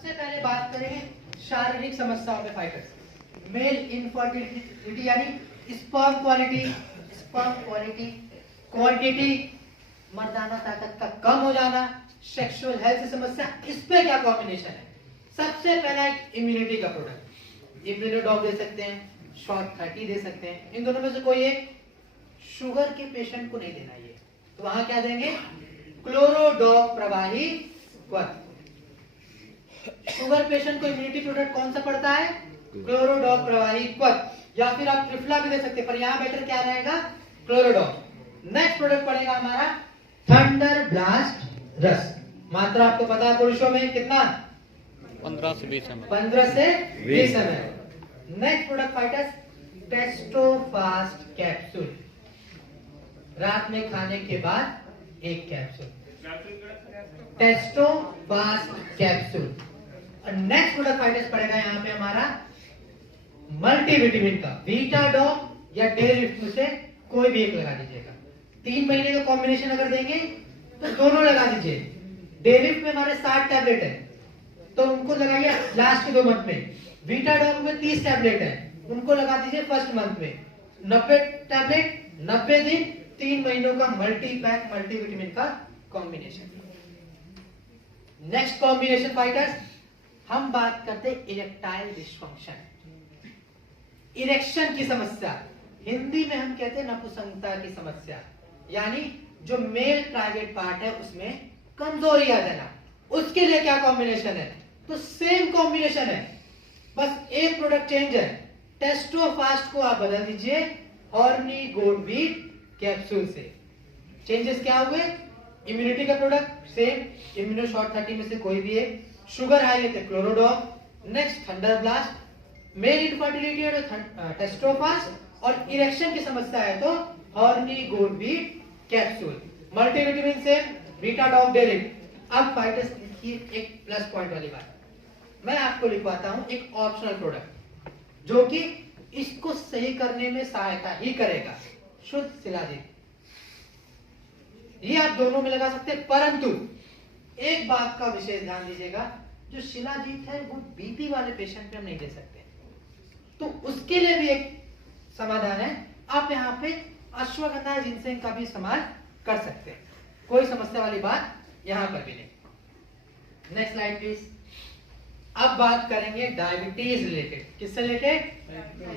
सबसे पहले बात करेंगे शारीरिक समस्याओं में फाइटर्स। मेल इनफर्टिलिटी यानी स्पर्म क्वालिटी, क्वांटिटी, मर्दाना ताकत का कम हो जाना, सेक्सुअल हेल्थ समस्या, इस पे क्या कॉम्बिनेशन है? सबसे पहला एक इम्यूनिटी का प्रोडक्ट, इम्यूनोडॉग दे सकते हैं, शॉर्ट 30 दे सकते हैं। इन दोनों में से कोई एक। शुगर के पेशेंट को नहीं देना ये, तो वहां क्या देंगे? क्लोरोडॉग प्रवाही क्वथ। शुगर पेशेंट को इम्यूनिटी प्रोडक्ट कौन सा पड़ता है? क्लोरोडॉग प्रवाही क्वथ। या फिर आप ट्रिफला भी दे सकते हैं, पर यहां बेटर क्या रहेगा? क्लोरोडॉग। नेक्स्ट प्रोडक्ट पड़ेगा हमारा थंडर ब्लास्ट रस। मात्रा आपको पता है पुरुषों में कितना? 15 से 20 ml। 15 से 20 ml। Next product fighters Testofast capsule. रात में खाने के बाद एक कैप्सूल, टेस्टोफास्ट कैप्सूल। और नेक्स्ट प्रोडक्ट फाइटर्स पड़ेगा यहाँ पे हमारा मल्टीविटामिन का, वीटाडॉग या डेलिफ्ट में से कोई भी एक लगा दीजिएगा। 3 महीने का कॉम्बिनेशन अगर देंगे तो दोनों लगा दीजिए। डेलिफ्ट में हमारे 60 टैबलेट है तो उनको लगाइए लास्ट के 2 मंथ में। वीटाडॉग में 30 टैबलेट है, उनको लगा दीजिए फर्स्ट मंथ में। 90 टैबलेट 90 दिन, 3 महीनों का मल्टीपैक मल्टीविटामिन का कॉम्बिनेशन। नेक्स्ट कॉम्बिनेशन फाइटर्स, हम बात करते हैं इरेक्टाइल डिस्फंक्शन, इरेक्शन की समस्या। हिंदी में हम कहते हैं नपुंसकता की समस्या, यानी जो मेल प्राइवेट पार्ट है उसमें कमजोरी आ जाना। उसके लिए क्या कॉम्बिनेशन है? तो सेम कॉम्बिनेशन है, बस एक प्रोडक्ट चेंज है। टेस्टोफास्ट को आप बदल दीजिए हॉर्नी गोट वीट कैप्सूल से। चेंजेस क्या हुए? इम्यूनिटी का प्रोडक्ट सेम, इम्यूनो शॉर्ट 30 में से कोई भी एक। शुगर हाई है तो क्लोरोडॉग। Next Thunder Blast. Male infertility है तो टेस्टोफास्ट। और इरेक्शन की समस्या है तो Horny Goat Weed capsule. Multivitamin से वीटाडॉग डेलिफ्ट। अब फाइटर्स की एक प्लस पॉइंट वाली बात, मैं आपको लिखवाता हूं एक ऑप्शनल प्रोडक्ट जो कि इसको सही करने में सहायता ही करेगा, शुद्ध शिलाजीत। ये आप दोनों में लगा सकते हैं, परंतु एक बात का विशेष ध्यान दीजिएगा, जो शिलाजीत है वो बीपी वाले पेशेंट पे हम नहीं दे सकते, तो उसके लिए भी एक समाधान है। आप यहाँ पे अश्वगंधा जिनसेंग का भी इस्तेमाल कर सकते हैं, कोई समस्या वाली बात यहाँ पर भी नहीं। Next slide please. अब बात करेंगे डायबिटीज रिलेटेड। किससे रिलेटेड?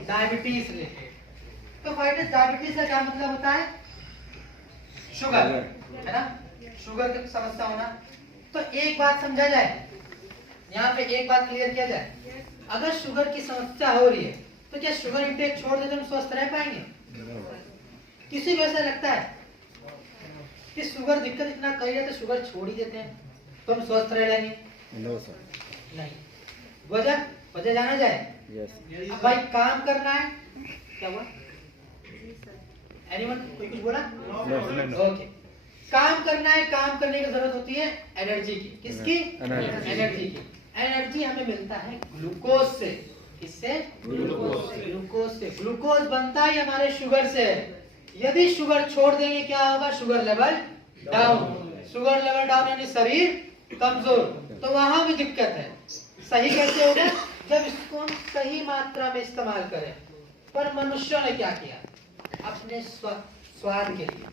Diabetes related. तो फाइटर्स डायबिटीज का क्या मतलब होता है? शुगर, है ना? शुगर की समस्या होना। तो एक बात समझा जाए, यहाँ पे एक बात क्लियर किया जाए, अगर शुगर की समस्या हो रही है तो क्या शुगर इंटेक छोड़ देते हम स्वस्थ रह पाएंगे? किसी को ऐसा लगता है कि शुगर दिक्कत इतना कर रही है तो शुगर छोड़ ही देते हैं तो हम स्वस्थ रह लेंगे? नो सर, नहीं। वजह जाना जाए? यस। अब भाई काम करना है, क्या हुआ? एनीवन कोई कुछ बोला? नो। ओके। काम करना है, काम करने की जरूरत होती है एनर्जी की। किसकी? एनर्जी की। एनर्जी हमें मिलता है ग्लूकोज से। किससे? ग्लूकोज से। ग्लूकोज बनता है हमारे शुगर से। यदि शुगर छोड़ देंगे क्या होगा? Sugar level down. Sugar level down यानी शरीर कमजोर, तो वहां भी दिक्कत है। सही कैसे होगा? जब इसको हम सही मात्रा में इस्तेमाल करें। पर मनुष्यों ने क्या किया? अपने स्वाद के लिए,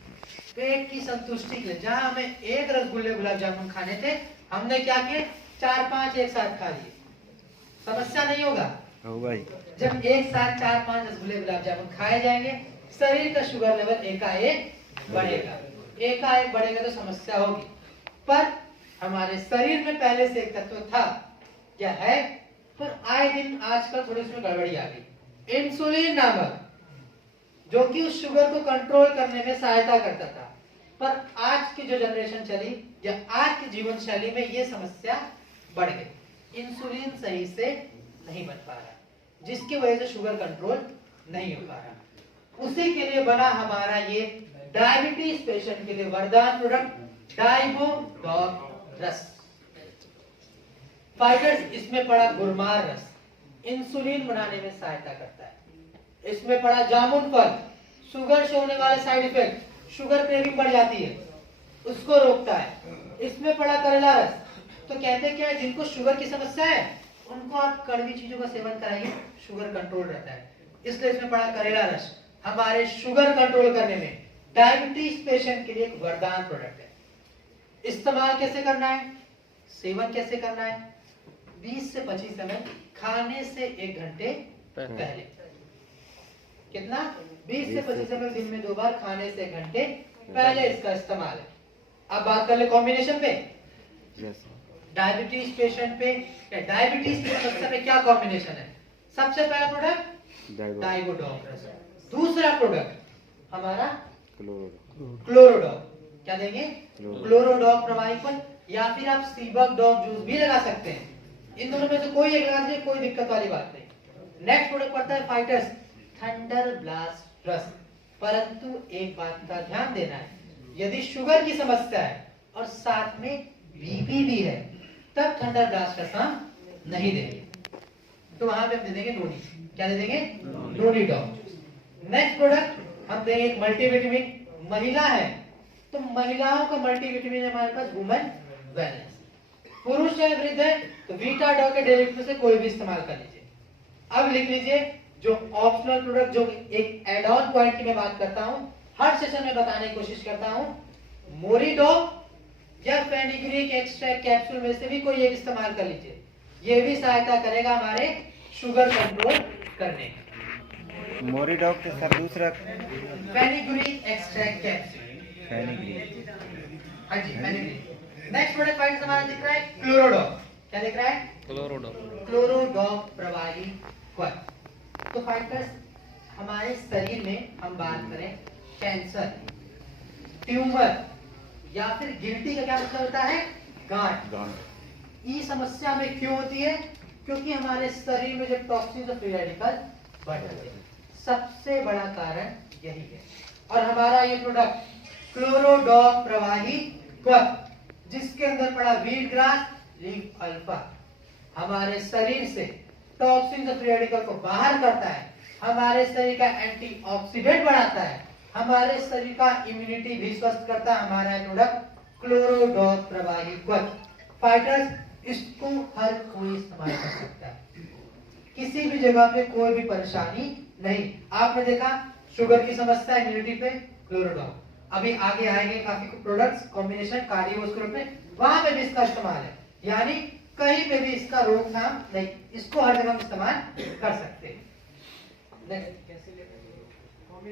पेट की संतुष्टि के लिए, जहां हमें एक रसगुल्ले गुलाब जामुन खाने थे, हमने क्या किए? 4-5 एक साथ खा लिए। समस्या नहीं होगा? जब एक साथ 4-5 रसगुल्ले गुलाब जामुन खाए जाएंगे, शरीर का शुगर लेवल एकाएक बढ़ेगा। एकाएक बढ़ेगा तो समस्या होगी। पर हमारे शरीर में पहले से एक तत्व था, क्या है? पर आए दिन आजकल थोड़ी उसमें गड़बड़ी आ गई। इंसुलिन नामक, जो कि उस शुगर को कंट्रोल करने में सहायता करता था। पर आज की जो जनरेशन चली या आज की जीवन शैली में ये समस्या बढ़ गई। इंसुलिन सही से नहीं बन पा रहा, जिसकी वजह से शुगर कंट्रोल नहीं हो पा रहा। उसी के लिए बना हमारा ये डायबिटीज पेशेंट के लिए वरदान प्रोडक्ट डाइबोडॉग रस। फाइटर्स, इसमें पड़ा गुरमार रस, इंसुलिन बनाने में सहायता करता है। इसमें पड़ा जामुन फल, शुगर से होने वाले साइड इफेक्ट, शुगर क्रेविंग बढ़ जाती है, उसको रोकता है। इसमें पड़ा करेला रस, तो कहते हैं क्या है, जिनको शुगर की समस्या है उनको आप कड़वी चीजों का सेवन कराइए, शुगर कंट्रोल रहता है। इसलिए इसमें पड़ा करेला रस हमारे शुगर कंट्रोल करने में, डायबिटीज पेशेंट के लिए एक वरदान प्रोडक्ट है। इस्तेमाल कैसे करना है, सेवन कैसे करना है, 20 से 25 ml खाने से 1 घंटे पहले। कितना? 20 से 25 ml दिन में 2 बार, खाने से 1 घंटे पहले इसका इस्तेमाल है। अब बात कर ले कॉम्बिनेशन पे। डायबिटीज पेशेंट पे, डायबिटीज की समस्या पे क्या कॉम्बिनेशन है? सबसे पहला प्रोडक्ट डाइगोडॉक्स, दूसरा प्रोडक्ट हमारा क्लोरोडॉक। क्या देंगे? क्लोरोडॉक प्रवाहिकल, या फिर आप सीबक डॉग जूस भी लगा सकते हैं। इन दोनों में से कोई एक लगा दीजिए, कोई दिक्कत वाली बात नहीं। नेक्स्ट प्रोडक्ट पड़ता है फाइटर्स थंडर ब्लास्ट प्लस। परंतु एक बात का ध्यान देना है, यदि शुगर की समस्या है और साथ में बीपी भी है तब थंडर ब्लास्ट का काम नहीं देंगे, तो वहां पे हम दे देंगे नोनी। क्या दे देंगे? नोनी डॉग। नेक्स्ट प्रोडक्ट हम देंगे एक मल्टीविटामिन। महिला है तो महिलाओं का मल्टीविटामिन हमारे पास वुमेन वैलेंस। पुरुष है, वृद्ध है तो वीटा डॉग के डायरेक्ट में से कोई भी इस्तेमाल कर लीजिए। अब लिख लीजिए जो ऑप्शनल प्रोडक्ट, जो एक एड ऑन पॉइंट की मैं बात करता हूं, हर सेशन में बताने की कोशिश करता हूं, मोरीडॉग या फेनिग्रीक एक्सट्रैक्ट कैप्सूल में से भी कोई एक इस्तेमाल कर लीजिए। यह भी सहायता करेगा हमारे शुगर कंट्रोल करने में। मोरीडॉग के सर दूसरा फेनिग्रीक एक्सट्रैक्ट कैप्सूल। हाँ जी, फेनिग्रीक। नेक्स्ट प्रोडक्ट फाइट हमारा दिख रहा है क्लोरोडॉक। क्या दिख रहा है? क्लोरोडॉक प्रवाही क्वथ। तो फाइटर्स हमारे शरीर में हम बात करें कैंसर, ट्यूमर या फिर गिल्टी का क्या मतलब होता है? गांठ। ये समस्या में क्यों होती है? क्योंकि हमारे शरीर में जो टॉक्सिन और फ्री रेडिकल बढ़ जाते हैं। सबसे बड़ा कारण यही है। और हमारा ये प्रोडक्ट क्लोरोडॉक प्रवाही क्वथ, जिसके अंदर पड़ा व्हीट ग्रास लीफ अल्फा, हमारे शरीर से टॉक्सिन और फ्री रेडिकल को बाहर करता है, हमारे शरीर का एंटीऑक्सीडेंट बढ़ाता है, हमारे शरीर का इम्यूनिटी भी स्वस्थ करता है। हमारा प्रोडक्ट क्लोरोडॉक प्रवाही क्वथ। फाइटर्स इसको हर कोई इस्तेमाल कर सकता है, किसी भी जगह पे कोई भी परेशानी नहीं। आपने देखा शुगर की समस्या, इम्यूनिटी पे क्लोरोडॉक। अभी आगे आएंगे काफी प्रोडक्ट्स कॉम्बिनेशन कार्डियोवास्कुलर में, वहां पे भी इसका इस्तेमाल है। यानी कहीं पे भी इसका रोकथाम नहीं, इसको हर जगह इस्तेमाल कर सकते हैं।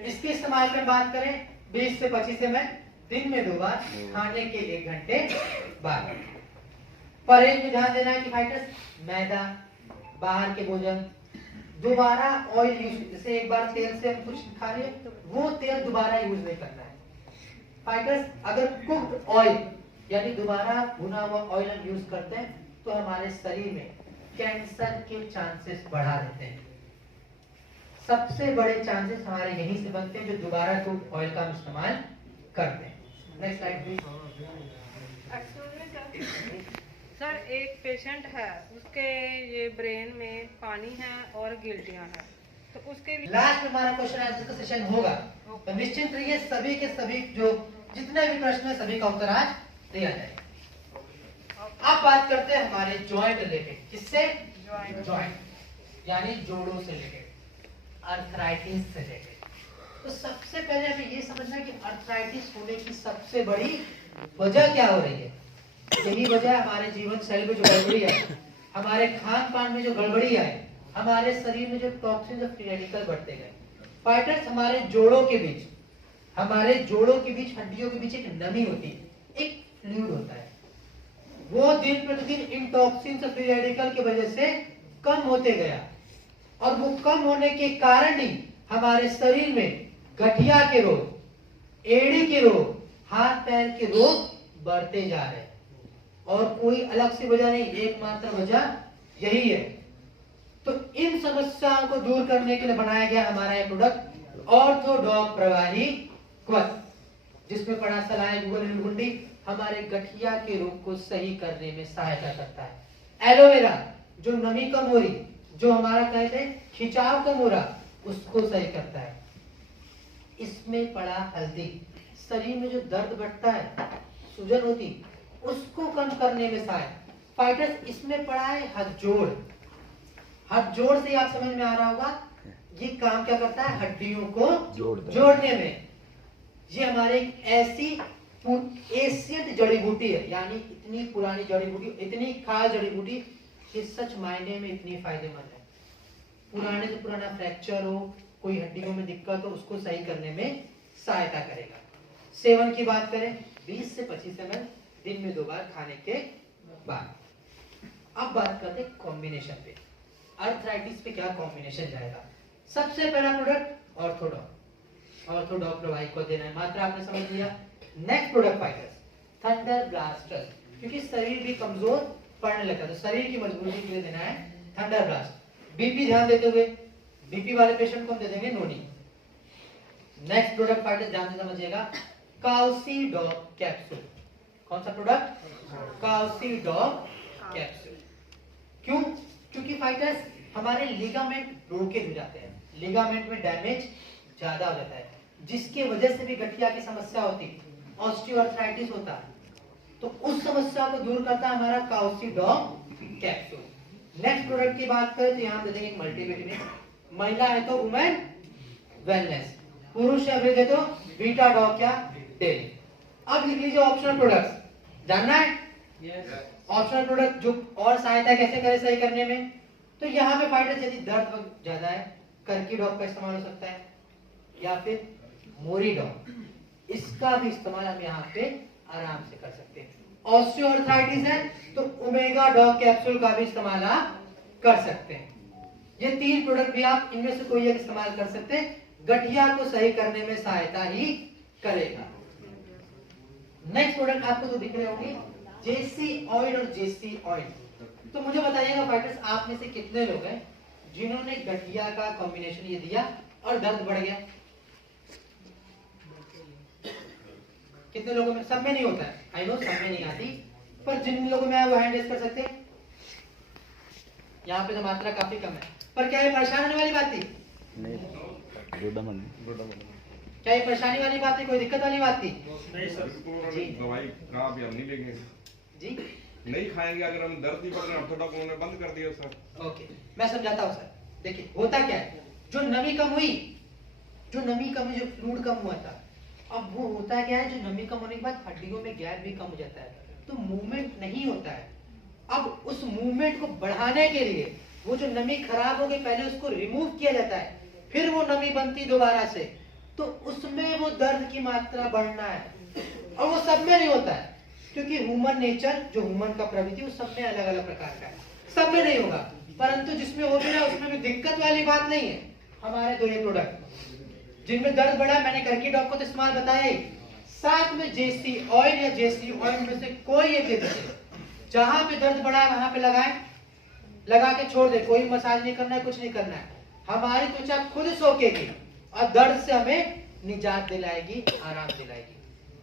इसके इस्तेमाल में बात करें 20 से 25 ml दिन में 2 बार, खाने के 1 घंटे बाद। परहेज में ध्यान देना है कि फाइटर्स मैदा, बाहर के भोजन, दोबारा ऑयल यूज, जैसे एक बार तेल से हम कुछ खा लिए वो तेल दोबारा यूज नहीं करना है। फाइटर्स अगर कुक्ड ऑयल यानी दोबारा भुना हुआ ऑयल हम यूज करते हैं तो हमारे शरीर में कैंसर के चांसेस बढ़ा देते हैं। सबसे बड़े चांसेस हमारे यहीं से बनते हैं जो दोबारा कुक्ड ऑयल का हम इस्तेमाल करते हैं। Next slide please. सर एक पेशेंट है, उसके ये ब्रेन में पानी है और गिल्टियां हैं, तो उसके लिए लास्ट में हमारा क्वेश्चन आंसर का सेशन होगा, तो निश्चित रहिए सभी के सभी जो जितने भी प्रश्न है सभी का उत्तर आज दिया जाएगा। अब बात करते हैं हमारे जॉइंट रिलेटेड। किससे? जॉइंट यानी जोड़ों से रिलेटेड, अर्थराइटिस से रिलेटेड। तो सबसे पहले हमें ये समझना कि अर्थराइटिस होने की सबसे बड़ी वजह क्या हो रही है। यही वजह है हमारे जीवन शैली में जो गड़बड़ी है, हमारे खान पान में जो गड़बड़ी है, हमारे शरीर में जो टॉक्सिन और फ्री रेडिकल बढ़ते गए। फाइटर्स हमारे जोड़ों के बीच, हड्डियों के बीच एक नमी होती है, एक फ्लूइड होता है, वो दिन प्रतिदिन इन टॉक्सिन और फ्री रेडिकल की वजह से कम होते गया। और वो कम होने के कारण ही हमारे शरीर में गठिया के रोग, एड़ी के रोग, हाथ पैर के रोग बढ़ते जा रहे हैं। और कोई अलग से वजह नहीं, एकमात्र वजह यही है। तो इन समस्याओं को दूर करने के लिए बनाया गया हमारा ये प्रोडक्ट ऑर्थोडॉक प्रवाही क्वथ, जिसमें पड़ा सलाह गूगल गुंडी हमारे गठिया के रोग को सही करने में सहायता करता है। एलोवेरा जो नमी कम हो रही, जो हमारा कहते हैं खिंचाव कम हो रहा, उसको सही करता है। इसमें पड़ा हल्दी शरीर में जो दर्द बढ़ता है, सूजन होती, उसको कम करने में सहायक। फाइटर्स इसमें पड़ा है हथजोड़। हथजोड़ से आप समझ में आ रहा होगा ये काम क्या करता है, हड्डियों को जोड़ने में। ये हमारे एक ऐसी एशियंट जड़ी बूटी है, यानी इतनी पुरानी जड़ी बूटी, इतनी खास जड़ी बूटी कि सच मायने में इतनी फायदेमंद है। पुराने से पुराना फ्रैक्चर हो, कोई हड्डियों में दिक्कत हो, उसको सही करने में सहायता करेगा। सेवन की बात करें 20 से 25 ml दिन में 2 बार खाने के बाद। अब बात करते हैं कॉम्बिनेशन पे। अर्थराइटिस पे क्या कॉम्बिनेशन जाएगा। सबसे पहला प्रोडक्ट ऑर्थोडॉक। ऑर्थोडॉक दवाई को देना है, मात्रा आपने समझ लिया। Next product fighters thunder blaster, क्योंकि शरीर भी कमजोर पड़ने लगता है तो शरीर की मजबूती के लिए देना है थंडर ब्लास्ट। बीपी ध्यान देते हुए, बीपी वाले पेशेंट को हम दे देंगे नोनी। नेक्स्ट प्रोडक्ट फाइटर्स ध्यान से समझिएगा, काउसीडॉक कैप्सूल। कौन सा प्रोडक्ट, काउसीडॉक कैप्सूल। क्यों, क्योंकि फाइटर्स हमारे लिगामेंट ब्रोकन हो जाते हैं, लिगामेंट में डैमेज ज्यादा हो जाता है, जिसके वजह से भी गठिया की समस्या होती है, ऑस्टियोआर्थराइटिस होता है। तो उस समस्या को दूर करता है हमारा काउसीडॉक कैप्सूल। नेक्स्ट प्रोडक्ट की बात करें तो यहाँ दे देंगे मल्टीविटामिन। महिला है तो वुमेन वेलनेस, पुरुष है तो बीटा डॉक या डेली। अब लिख लीजिए ऑप्शनल प्रोडक्ट्स, जानना है ऑप्शनल प्रोडक्ट जो और सहायता कैसे करे सही करने में। तो यहाँ पे फाइटर्स यदि दर्द ज्यादा है, करकी डॉक का इस्तेमाल हो सकता है, या फिर मोरी डॉक, इसका भी इस्तेमाल हम यहाँ पे आराम से कर सकते हैं। ऑस्टियोआर्थराइटिस है तो ओमेगा डॉक कैप्सूल का भी इस्तेमाल आप कर सकते हैं। ये 3 प्रोडक्ट भी आप इनमें से कोई एक इस्तेमाल कर सकते हैं, गठिया को सही करने में सहायता ही करेगा। नेक्स्ट प्रोडक्ट आपको तो दिख रहे होंगे जेसी ऑयल और जेसी ऑयल। तो मुझे बताइएगा फाइटर्स, आप में से कितने लोग हैं जिन्होंने गठिया का कॉम्बिनेशन ये दिया और दर्द बढ़ गया। कितने लोगों में, सब में नहीं होता है, आई नो सब में नहीं आती, पर जिन लोगों में है वो हैंड रेज कर सकते हैं। यहाँ पे तो मात्रा काफी कम है, पर क्या ये परेशान होने वाली बात थी? नहीं, क्या ये परेशानी वाली बात थी, कोई दिक्कत वाली बात थी? नहीं सर, दवाई का आप नहीं लेंगे जी, नहीं खाएंगे, अगर हम दर्द नहीं पड़ रहे ऑर्थोडॉक उन्होंने बंद कर दिया सर। ओके, मैं समझाता हूँ सर। देखिए होता क्या है, जो नमी कम हुई, जो फ्लूइड कम हुआ था, अब वो होता क्या है, जो नमी कम होने के बाद हड्डियों में गैप भी कम हो जाता है, तो मूवमेंट नहीं होता है। अब उस मूवमेंट को बढ़ाने के लिए वो जो नमी खराब हो गई पहले उसको रिमूव किया जाता है, फिर वो नमी बनती दोबारा से, तो उसमें वो दर्द की मात्रा बढ़ना है। और वो सब में नहीं होता है, क्योंकि ह्यूमन नेचर, जो ह्यूमन का प्रवृत्ति, वो सब में अलग अलग प्रकार का है, सब में नहीं होगा, परंतु जिसमें हो भी ना उसमें भी दिक्कत वाली बात नहीं है। हमारे 2 ये प्रोडक्ट जिनमें दर्द बढ़ा, मैंने करकी डॉक को तो इस्तेमाल बताया ही, साथ में जेसी ऑयल या जेसी ऑयल में से कोई एक दे दीजिए। जहां पे दर्द बढ़ा है वहां पे लगाएं, लगा के छोड़ दे, कोई मसाज नहीं करना है, कुछ नहीं करना है। हमारी त्वचा खुद सोखेगी और दर्द से हमें निजात दिलाएगी, आराम दिलाएगी।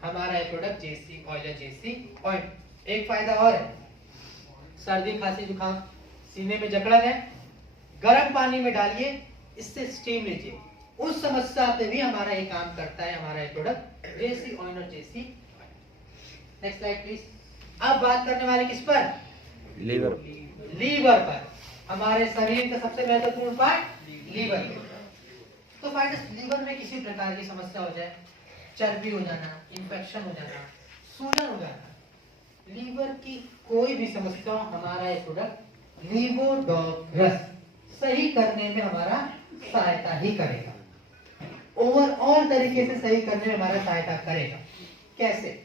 हमारा ये प्रोडक्ट जेसी ऑयल या जेसी ऑयल। एक फायदा और है, सर्दी खांसी जुकाम सीने में जकड़न है, गर्म पानी में डालिए, इससे स्टीम लीजिए, उस समस्या पे भी हमारा ये काम करता है हमारा ये प्रोडक्ट जेसी ऑयल और जेसी। Next slide please. अब बात करने वाले किस पर, लीवर लीवर पर। हमारे शरीर का सबसे महत्वपूर्ण पार्ट लीवर है। तो फाइटर्स, लीवर में किसी प्रकार की समस्या हो जाए, चर्बी हो जाना, इंफेक्शन हो जाना, सूजन हो जाना, लीवर की कोई भी समस्या हो, हमारा ये प्रोडक्ट लीवोडॉक सही करने में हमारा सहायता ही करेगा, ओवरऑल तरीके से सही करने में हमारा सहायता करेगा। कैसे?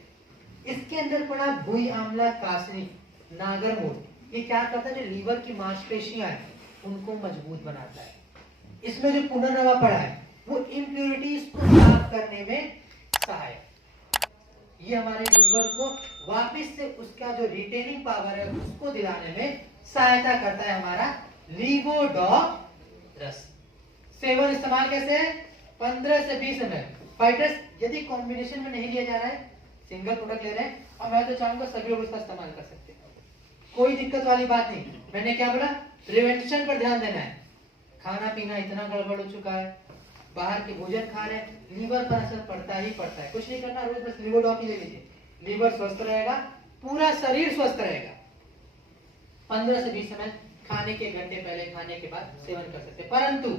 इसके अंदर पड़ा भुई आंवला कासनी नागरमोट, ये क्या करता है, जो लीवर की मांसपेशियां हैं उनको मजबूत बनाता है। इसमें जो पुनर्नवा पड़ा है वो इम्प्योरिटीज को साफ करने में सहायक, ये हमारे लीवर को वापस से उसका जो रिटेनिंग पावर है उसको दिलाने में सहायता करता है हमारा लीवोडॉक रस। सेवन इस्तेमाल कैसे है, 15 से 20 ml। फाइटर्स, यदि कॉम्बिनेशन में नहीं लिया जा रहा है, सिंगल प्रोडक्ट ले रहे हैं, और मैं तो चाहूंगा सभी लोग इसका इस्तेमाल कर सकते हैं, कोई दिक्कत वाली बात नहीं। मैंने क्या बोला, प्रिवेंशन पर ध्यान देना है। खाना पीना इतना गड़बड़ हो चुका है, बाहर के भोजन खा रहे हैं, लीवर पर असर पड़ता ही पड़ता है। कुछ नहीं करना, रोज बस लीवोडॉक ही ले लीजिए, लीवर स्वस्थ रहेगा, पूरा शरीर स्वस्थ रहेगा। 15 से 20 ml खाने के 1 घंटे पहले, खाने के बाद सेवन कर सकते हैं, परंतु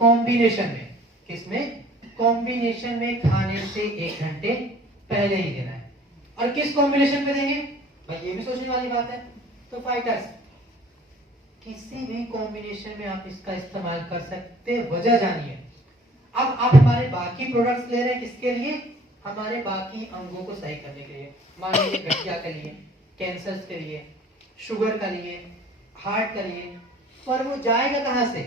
कॉम्बिनेशन में, किसमें? कॉम्बिनेशन में खाने से 1 घंटे पहले ही देना है। और किस कॉम्बिनेशन में देंगे भाई, ये भी सोचने वाली बात है। तो फाइटर्स, किसी भी कॉम्बिनेशन में आप इसका इस्तेमाल कर सकते, वजह जानिए। अब आप हमारे बाकी प्रोडक्ट्स ले रहे हैं किसके लिए? हमारे बाकी अंगों को सही करने के लिए, मान लीजिए गठिया के लिए, कैंसर के लिए, शुगर के लिए, हार्ट के लिए, पर वो जाएगा कहां से?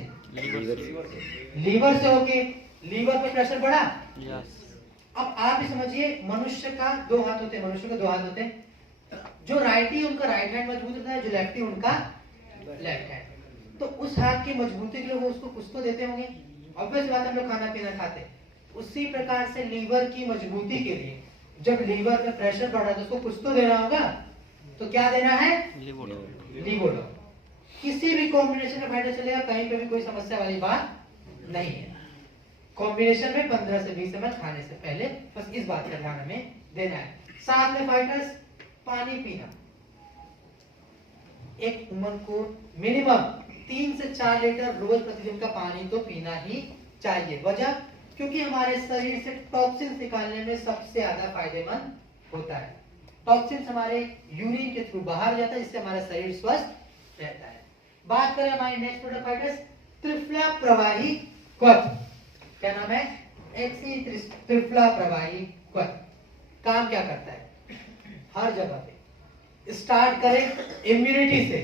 लीवर से होके, लीवर पे प्रेशर बढ़ा। अब आप ही समझिए, मनुष्य का 2 हाथ होते हैं, मनुष्य के 2 हाथ होते हैं, जो राइटी उनका राइट हैंड मजबूत होता है, जो लेफ्टी उनका लेफ्ट हैंड। तो उस हाथ की मजबूती के लिए वो उसको कुछ तो देते होंगे, ऑब्वियस बात, हम लोग खाना पीना खाते हैं। उसी प्रकार से लीवर की मजबूती के लिए जब लीवर पे प्रेशर बढ़ रहा है तो उसको कुछ तो देना होगा, तो क्या देना है? लिवोडो। किसी भी कॉम्बिनेशन में फायदा चलेगा, कहीं पे भी कोई समस्या वाली बात नहीं है। कॉम्बिनेशन में 15 से 20 ml खाने से पहले, बस इस बात का ध्यान हमें देना है। साथ में फाइटर्स, पानी पीना। एक उम्र को मिनिमम 3 से 4 लीटर रोज प्रतिदिन का पानी तो पीना ही चाहिए। वजह, क्योंकि हमारे शरीर से टॉक्सिन्स निकालने में सबसे ज्यादा फायदेमंद होता है। टॉक्सिन्स हमारे यूरिन के थ्रू बाहर जाता है, जिससे हमारा शरीर स्वस्थ रहता है। बात करें हमारे next product fighters, triphala Pravahi क्वथ। क्या नाम है? त्रिफला प्रवाही क्वथ। काम क्या करता है? हर जगह पे स्टार्ट करें इम्यूनिटी से,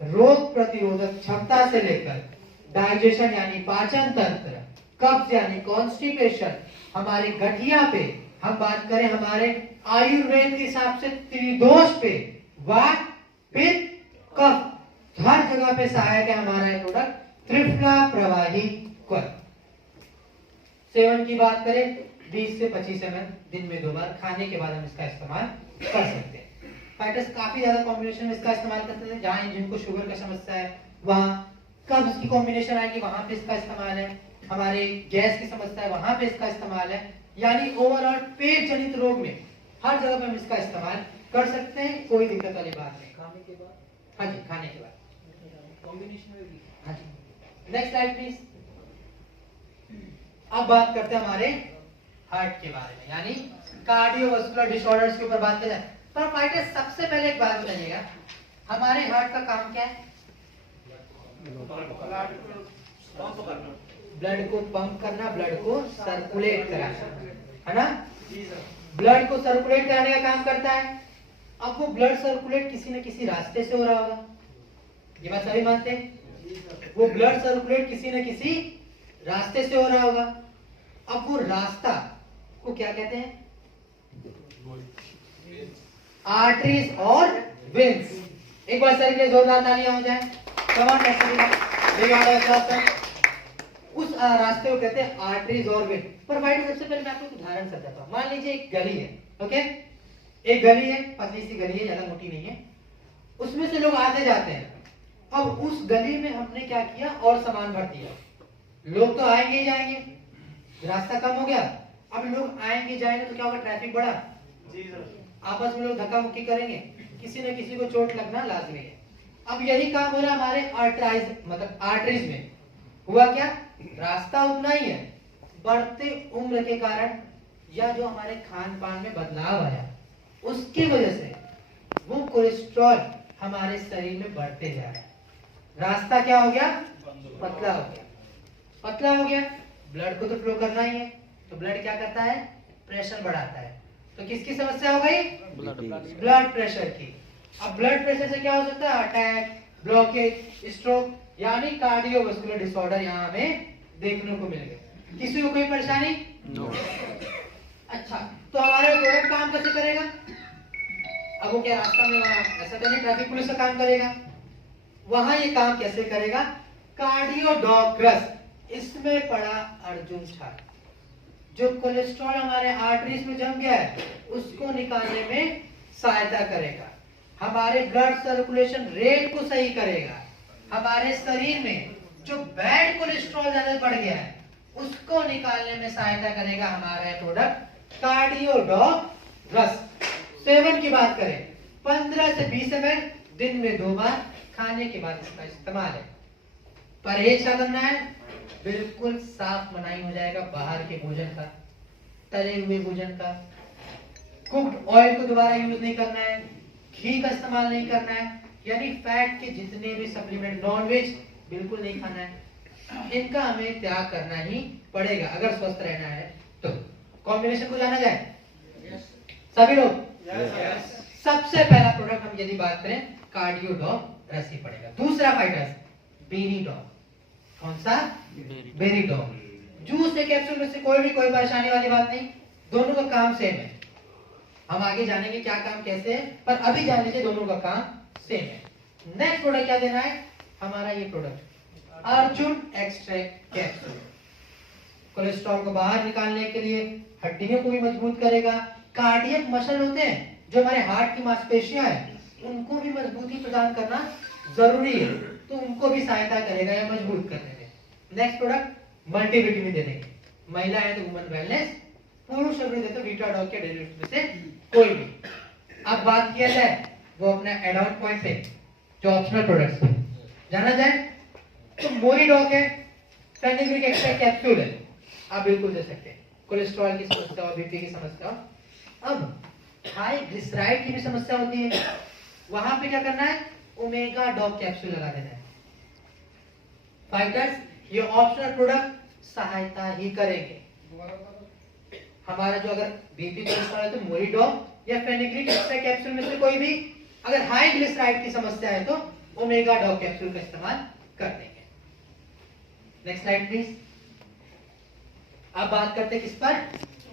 रोग प्रतिरोधक क्षमता से लेकर डाइजेशन यानी पाचन तंत्र, कब्ज यानी कॉन्स्टिपेशन, हमारे गठिया पे, हम बात करें हमारे आयुर्वेद के हिसाब से त्रिदोष पे, वात, पित्त, कफ, हर जगह पे सहायक है हमारा ये प्रोडक्ट त्रिफला प्रवाही क्वथ। सेवन की बात करें 20 से 25 ml दिन में 2 बार, खाने के बाद हम इसका इस्तेमाल कर सकते हैं। फाइटर्स, काफी ज्यादा कॉम्बिनेशन में इसका इस्तेमाल करते हैं। जहां जिनको शुगर का समस्या है वहां कब्ज की कॉम्बिनेशन आएगी, वहां पे इसका इस्तेमाल है। हमारे गैस की समस्या है, वहां पे इसका इस्तेमाल है। यानी ओवरऑल पेट जनित रोग में हर जगह पे हम इसका इस्तेमाल कर सकते हैं, कोई दिक्कत वाली बात नहीं। खाने के बाद, हाँ जी, खाने के बाद कॉम्बिनेशन में भी, हाँ जी। Next slide please. अब बात करते हैं हमारे हार्ट के बारे में, यानी कार्डियोवास्कुलर डिसऑर्डर्स के ऊपर बात करें। पर फाइटर्स, सबसे पहले एक बात बताइएगा, हमारे हार्ट का काम क्या है? ब्लड को पंप करना, ब्लड को सर्कुलेट कराना, है ना? ब्लड को सर्कुलेट कराने का काम करता है। अब वो ब्लड सर्कुलेट किसी न किसी रास्ते से हो रहा होगा, ये बात सभी मानते हैं। वो ब्लड सर्कुलेट किसी न किसी रास्ते से हो रहा होगा। अब वो रास्ता को क्या कहते हैं? आर्टरीज और वेन्स। एक बार सर के जोरदार तालियां हो जाए। उस रास्ते को कहते हैं आर्टरीज और वेन्स। पर भाई सबसे पहले मैं आपको एक उदाहरण समझाता हूँ। मान लीजिए एक गली है, ओके, एक गली है, पतली सी गली है, ज्यादा मोटी नहीं है, उसमें से लोग आते जाते हैं। अब उस गली में हमने क्या किया, और सामान भर दिया। लोग तो आएंगे ही जाएंगे, रास्ता कम हो गया। अब लोग आएंगे जाएंगे तो क्या होगा? ट्रैफिक बढ़ा, आपस में लोग धक्का मुक्की करेंगे, किसी न किसी को चोट लगना लाजमी है। अब यही काम हो रहा है हमारे आर्टराइज मतलब आर्टरीज में। हुआ क्या? रास्ता उतना ही है, बढ़ते उम्र के कारण या जो हमारे खान पान में बदलाव आया उसकी वजह से वो कोलेस्ट्रॉल हमारे शरीर में बढ़ते जा रहा है। रास्ता क्या हो गया? पतला हो गया। पतला हो गया, ब्लड को तो फ्लो करना ही है, तो ब्लड क्या करता है? प्रेशर बढ़ाता है। तो किसकी समस्या हो गई? ब्लड प्रेशर की। अब ब्लड प्रेशर से क्या हो सकता है? अटैक, ब्लॉकेज, स्ट्रोक, यानी कार्डियोवास्कुलर डिसऑर्डर यहाँ हमें देखने को मिल गए। किसी को कोई परेशानी? अच्छा, तो हमारा प्रोडक्ट काम कैसे करेगा? अब वो क्या रास्ता में ऐसा तो नहीं ट्रैफिक पुलिस का काम करेगा, वहां ये काम कैसे करेगा? कार्डियोडॉक्रस, इसमें पड़ा अर्जुन छाल। जो कोलेस्ट्रॉल हमारे आर्टरीज में जम गया है उसको निकालने में सहायता करेगा, हमारे ब्लड सर्कुलेशन रेट को सही करेगा, हमारे शरीर में जो बैड कोलेस्ट्रॉल ज्यादा बढ़ गया है उसको निकालने में सहायता करेगा हमारा प्रोडक्ट कार्डियोडॉक्रस। सेवन की बात करें 15 से 20 ml दिन में 2 बार, खाने के बाद इसका इस्तेमाल है। परहेज क्या करना है? बिल्कुल साफ मनाही हो जाएगा बाहर के भोजन का, तले हुए भोजन का। कुक्ड ऑयल को दोबारा यूज नहीं करना है, घी का इस्तेमाल नहीं करना है, यानी फैट के जितने भी सप्लीमेंट, नॉनवेज बिल्कुल नहीं खाना है। इनका हमें त्याग करना ही पड़ेगा अगर स्वस्थ रहना है तो। कॉम्बिनेशन को जाना जाए सभी लोग? सबसे पहला प्रोडक्ट हम यदि बात करें, कार्डियो डॉग रस ही पड़ेगा। दूसरा फाइटर्स, बेरी डॉग। कौन सा? बेरी डॉग। जूस के कैप्सूल में से कोई परेशानी वाली बात नहीं, दोनों का काम सेम है। हम आगे जानेंगे क्या काम कैसे है, पर अभी जान लीजिए दोनों का काम सेम है। नेक्स्ट प्रोडक्ट क्या देना है? हमारा ये product Arjun extract capsule. Cholesterol को बाहर निकालने के लिए, हड्डियों को भी मजबूत करेगा। कार्डियक मसल होते हैं जो हमारे हार्ट की मांसपेशियां हैं, उनको भी मजबूती प्रदान करना जरूरी है, तो उनको भी सहायता करेगा या मजबूत करने में। नेक्स्ट प्रोडक्ट मल्टीविटामिन दे देंगे। महिला है तो वुमन वेलनेस, पुरुष अगर दे तो वीटाडॉग के डेरिवेटिव में से कोई भी। अब बात किया जाए वो अपना एड ऑन पॉइंट पे, जो ऑप्शनल प्रोडक्ट्स पे जाना जाए तो मोरीडॉग है, फेनुग्रीक एक्सट्रैक्ट कैप्सूल है, आप बिल्कुल दे सकते हैं। कोलेस्ट्रॉल की समस्या और बीपी की समस्या, अब हाई ग्लिसराइड की भी समस्या होती है, वहां पे क्या करना है? ओमेगा डॉग कैप्सूल लगा देना है। फाइटर्स, ये ऑप्शनल प्रोडक्ट सहायता ही करेंगे। हमारा जो अगर बीपी कोलेस्ट्रॉल है तो मोरीडॉग या फेनुग्रीक एक्सट्रैक्ट कैप्सूल में से कोई भी। अगर हाई ग्लिसराइड की समस्या है तो ओमेगा डॉग कैप्सूल का इस्तेमाल कर देंगे। Next slide please. अब बात करते हैं किस पर?